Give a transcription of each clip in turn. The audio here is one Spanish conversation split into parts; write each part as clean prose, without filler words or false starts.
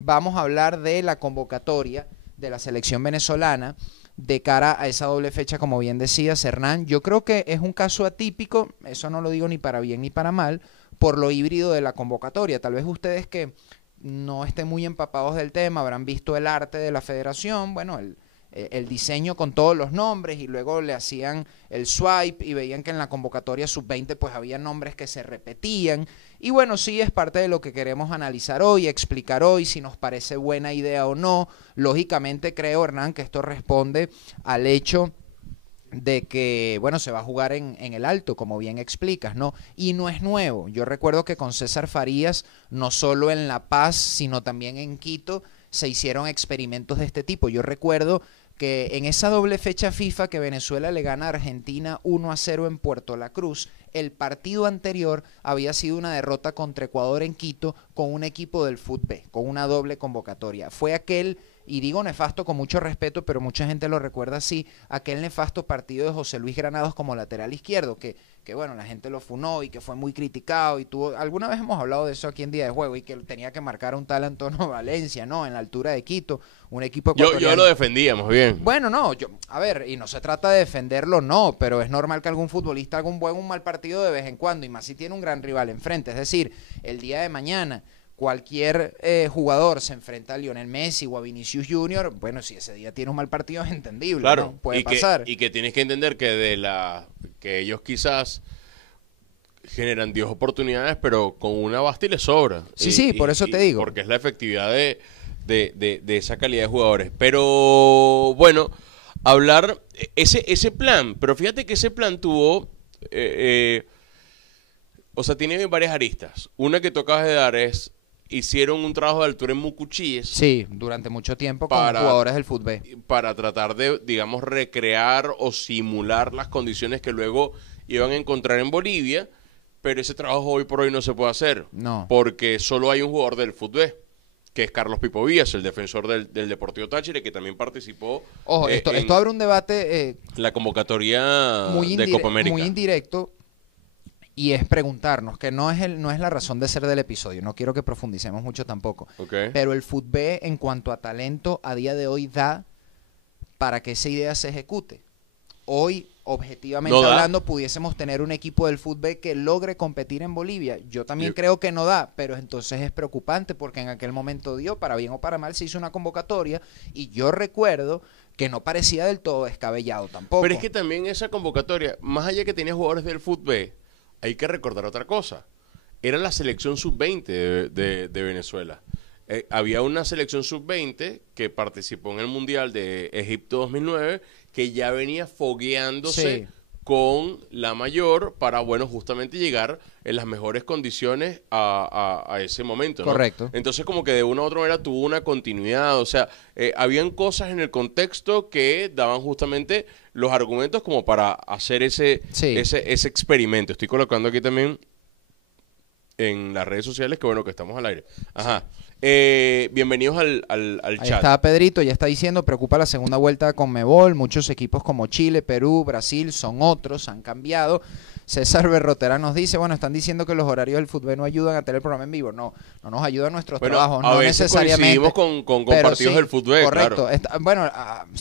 vamos a hablar de la convocatoria de la selección venezolana de cara a esa doble fecha, como bien decías, Hernán. Yo creo que es un caso atípico, eso no lo digo ni para bien ni para mal, por lo híbrido de la convocatoria. Tal vez ustedes que no estén muy empapados del tema habrán visto el arte de la federación, bueno, el diseño con todos los nombres, y luego le hacían el swipe y veían que en la convocatoria sub-20 pues había nombres que se repetían. Y bueno, sí, es parte de lo que queremos analizar hoy, explicar hoy si nos parece buena idea o no. Lógicamente creo, Hernán, que esto responde al hecho de que, bueno, se va a jugar en el Alto, como bien explicas, ¿no? Y no es nuevo. Yo recuerdo que con César Farías, no solo en La Paz, sino también en Quito, se hicieron experimentos de este tipo. Yo recuerdo que en esa doble fecha FIFA que Venezuela le gana a Argentina 1-0 en Puerto La Cruz, el partido anterior había sido una derrota contra Ecuador en Quito con un equipo del fútbol, con una doble convocatoria. Fue aquel, y digo nefasto con mucho respeto, pero mucha gente lo recuerda así, aquel nefasto partido de José Luis Granados como lateral izquierdo, que bueno, la gente lo funó y que fue muy criticado, y tuvo, alguna vez hemos hablado de eso aquí en Día de Juego, y que tenía que marcar a un tal Antonio Valencia, ¿no? En la altura de Quito, un equipo ecuatoriano. Yo lo defendíamos bien. Bueno, no, a ver, y no se trata de defenderlo, no, pero es normal que algún futbolista haga un buen o un mal partido de vez en cuando, y más si tiene un gran rival enfrente. Es decir, el día de mañana cualquier jugador se enfrenta a Lionel Messi o a Vinicius Junior, bueno, si ese día tiene un mal partido es entendible, Claro, ¿no? Puede pasar. Y que tienes que entender que ellos quizás generan 10 oportunidades, pero con una basta y les sobra. Sí, por eso te digo. Porque es la efectividad de esa calidad de jugadores. Pero bueno, hablar ese plan, pero fíjate que ese plan tuvo, o sea, tiene varias aristas. Una que tú acabas de dar es, hicieron un trabajo de altura en Mucuchíes. Sí, durante mucho tiempo con jugadores del fútbol. Para tratar de, digamos, recrear o simular las condiciones que luego iban a encontrar en Bolivia, pero ese trabajo hoy por hoy no se puede hacer. No. Porque solo hay un jugador del fútbol, que es Carlos Pipo Vías, el defensor del Deportivo Táchira, que también participó. Ojo, esto abre un debate. La convocatoria de Copa América. Muy indirecto. Y es preguntarnos, que no es la razón de ser del episodio, no quiero que profundicemos mucho tampoco, Okay. Pero el fútbol en cuanto a talento a día de hoy da para que esa idea se ejecute. Hoy, objetivamente hablando, pudiésemos tener un equipo del fútbol que logre competir en Bolivia. Yo también creo que no da, pero entonces es preocupante porque en aquel momento dio, para bien o para mal, se hizo una convocatoria y yo recuerdo que no parecía del todo descabellado tampoco. Pero es que también esa convocatoria, más allá que tenía jugadores del fútbol, hay que recordar otra cosa. Era la selección sub-20 de Venezuela. Había una selección sub-20 que participó en el Mundial de Egipto 2009 que ya venía fogueándose con la mayor para, bueno, justamente llegar en las mejores condiciones a ese momento, ¿no? Correcto. Entonces, como que de una u otra manera tuvo una continuidad, o sea, habían cosas en el contexto que daban justamente los argumentos como para hacer ese experimento. Estoy colocando aquí también en las redes sociales que, bueno, que estamos al aire. Ajá. Bienvenidos al Ahí chat. está Pedrito, ya está diciendo, preocupa la segunda vuelta de Conmebol, muchos equipos como Chile, Perú, Brasil son otros, han cambiado. César Berrotera nos dice, bueno, están diciendo que los horarios del fútbol no ayudan a tener el programa en vivo. No nos ayudan nuestros trabajos, no necesariamente. Con partidos del fútbol, correcto. Claro. Bueno,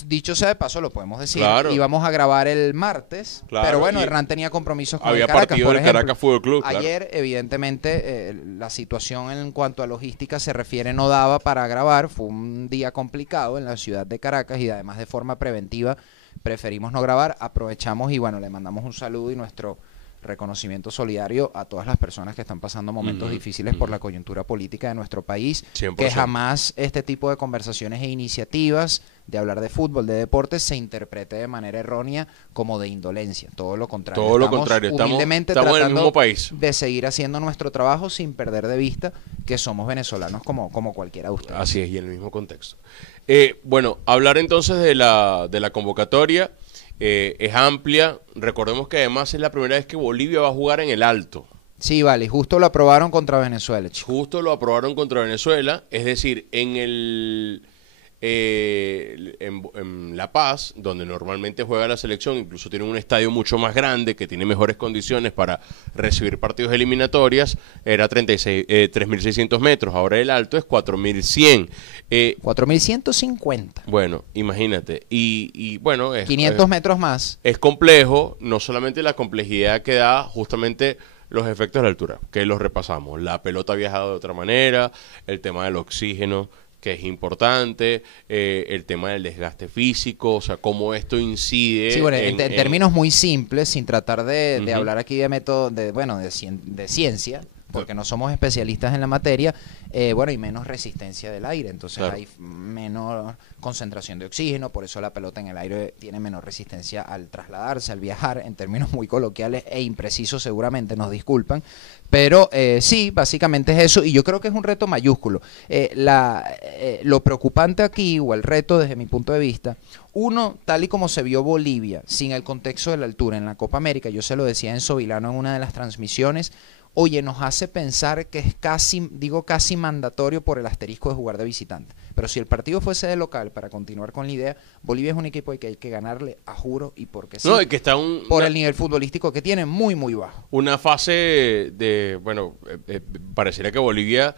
dicho sea de paso, lo podemos decir. Claro. Íbamos a grabar el martes, pero bueno, Hernán tenía compromisos con el Caracas, partido del Caracas Fútbol Club. Ayer, evidentemente, la situación en cuanto a logística se refiere no daba para grabar. Fue un día complicado en la ciudad de Caracas y además de forma preventiva preferimos no grabar. Aprovechamos y bueno, le mandamos un saludo y nuestro reconocimiento solidario a todas las personas que están pasando momentos difíciles por la coyuntura política de nuestro país, 100%. que jamás este tipo de conversaciones e iniciativas de hablar de fútbol, de deportes, se interprete de manera errónea como de indolencia. Todo lo contrario. Todo lo contrario. Humildemente estamos en el tratando mismo país de seguir haciendo nuestro trabajo sin perder de vista que somos venezolanos como cualquiera de ustedes. Así es, y en el mismo contexto. Bueno, hablar entonces de la convocatoria. Es amplia. Recordemos que además es la primera vez que Bolivia va a jugar en el Alto. Sí, vale, justo lo aprobaron contra Venezuela, chico. Justo lo aprobaron contra Venezuela, es decir, en en La Paz, donde normalmente juega la selección, incluso tiene un estadio mucho más grande, que tiene mejores condiciones para recibir partidos eliminatorias, era 3.600 metros, ahora el alto es 4.100. 4.150. Bueno, imagínate, y bueno, 500 metros más. Es complejo, no solamente la complejidad que da justamente los efectos de la altura, que los repasamos, la pelota ha viajado de otra manera, el tema del oxígeno, que es importante, el tema del desgaste físico, o sea, cómo esto incide. Sí, bueno, en términos muy simples, sin tratar de hablar aquí de método, de ciencia, porque no somos especialistas en la materia, bueno, hay menos resistencia del aire, entonces claro, hay menor concentración de oxígeno, por eso la pelota en el aire tiene menor resistencia al trasladarse, al viajar, en términos muy coloquiales e imprecisos seguramente, nos disculpan, pero sí, básicamente es eso, y yo creo que es un reto mayúsculo. Lo preocupante aquí, o el reto desde mi punto de vista, uno, tal y como se vio Bolivia, sin el contexto de la altura en la Copa América, yo se lo decía a Enzo Vilano en una de las transmisiones, oye, nos hace pensar que es casi mandatorio por el asterisco de jugar de visitante. Pero si el partido fuese de local, para continuar con la idea, Bolivia es un equipo que hay que ganarle, a juro, y porque sí, no, y que está por el nivel futbolístico que tiene, muy, muy bajo. Una fase de, bueno, pareciera que Bolivia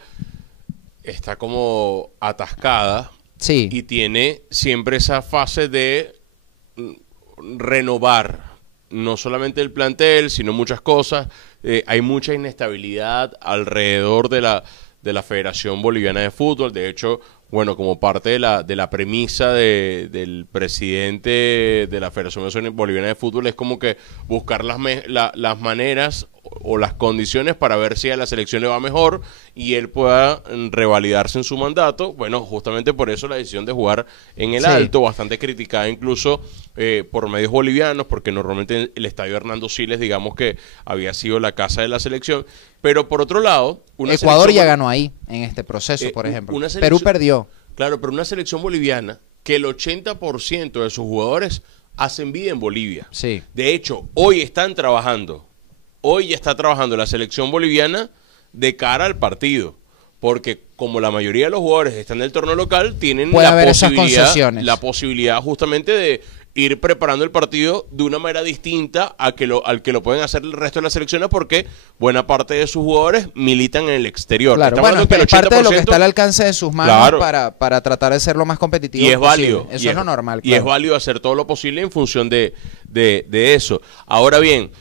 está como atascada, sí, y tiene siempre esa fase de renovar, no solamente el plantel, sino muchas cosas. Hay mucha inestabilidad alrededor de la Federación Boliviana de Fútbol. De hecho, bueno, como parte de la premisa del presidente de la Federación Boliviana de Fútbol es como que buscar las maneras o las condiciones para ver si a la selección le va mejor y él pueda revalidarse en su mandato. Bueno, justamente por eso la decisión de jugar en el Alto, bastante criticada incluso por medios bolivianos, porque normalmente el estadio Hernando Siles, digamos que había sido la casa de la selección. Pero por otro lado, Ecuador ya ganó ahí en este proceso, por ejemplo. Perú perdió. Claro, pero una selección boliviana que el 80% de sus jugadores hacen vida en Bolivia. Sí. De hecho, hoy están trabajando. Hoy ya está trabajando la selección boliviana de cara al partido, porque como la mayoría de los jugadores están en el torneo local, tienen la posibilidad justamente de ir preparando el partido de una manera distinta al que lo pueden hacer el resto de las selecciones, porque buena parte de sus jugadores militan en el exterior. Claro, bueno, que es parte de lo que está al alcance de sus manos, claro, para tratar de ser lo más competitivo y es posible. Válido. Eso es lo normal. Y es válido hacer todo lo posible en función de eso. Ahora bien,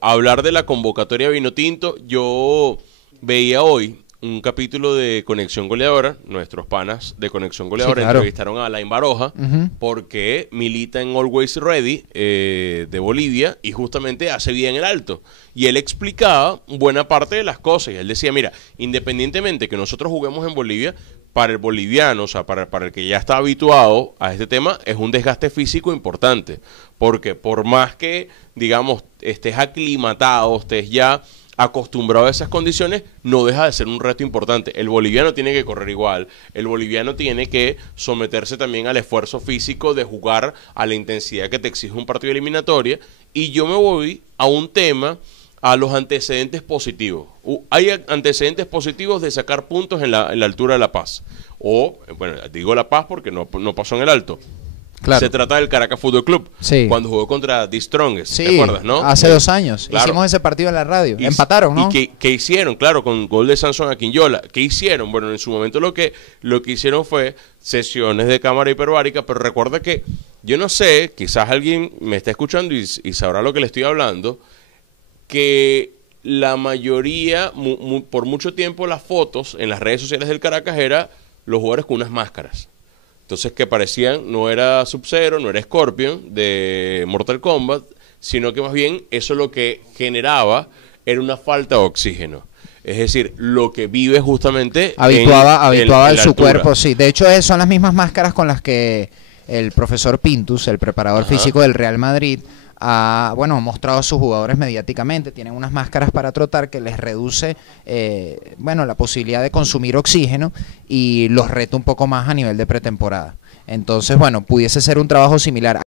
hablar de la convocatoria Vinotinto, yo veía hoy un capítulo de Conexión Goleadora, nuestros panas de Conexión Goleadora, sí, claro, entrevistaron a Alain Baroja, porque milita en Always Ready de Bolivia y justamente hace vida en el Alto. Y él explicaba buena parte de las cosas. Y él decía, mira, independientemente que nosotros juguemos en Bolivia, para el boliviano, o sea, para el que ya está habituado a este tema, es un desgaste físico importante. Porque por más que, digamos, estés aclimatado, estés ya acostumbrado a esas condiciones, no deja de ser un reto importante. El boliviano tiene que correr igual, el boliviano tiene que someterse también al esfuerzo físico de jugar a la intensidad que te exige un partido eliminatoria, y yo me voy a un tema, a los antecedentes positivos. Hay antecedentes positivos de sacar puntos en la altura de La Paz, o, bueno, digo La Paz porque no pasó en el Alto. Claro. Se trata del Caracas Fútbol Club, sí, cuando jugó contra The Strongest, sí, ¿te acuerdas, no? Hace 2 años, claro, hicimos ese partido en la radio, empataron, ¿no? ¿Y qué hicieron? Claro, con gol de Sansón Aquinyola. ¿Qué hicieron? Bueno, en su momento lo que hicieron fue sesiones de cámara hiperbárica, pero recuerda que, yo no sé, quizás alguien me está escuchando y sabrá lo que le estoy hablando, que la mayoría, por mucho tiempo, las fotos en las redes sociales del Caracas era los jugadores con unas máscaras. Entonces, que parecían, no era Sub-Zero, no era Scorpion de Mortal Kombat, sino que más bien eso lo que generaba era una falta de oxígeno. Es decir, lo que vive justamente habituaba en su cuerpo, sí. De hecho, son las mismas máscaras con las que el profesor Pintus, el preparador físico del Real Madrid, ha mostrado a sus jugadores mediáticamente. Tienen unas máscaras para trotar que les reduce la posibilidad de consumir oxígeno y los reta un poco más a nivel de pretemporada. Entonces, pudiese ser un trabajo similar.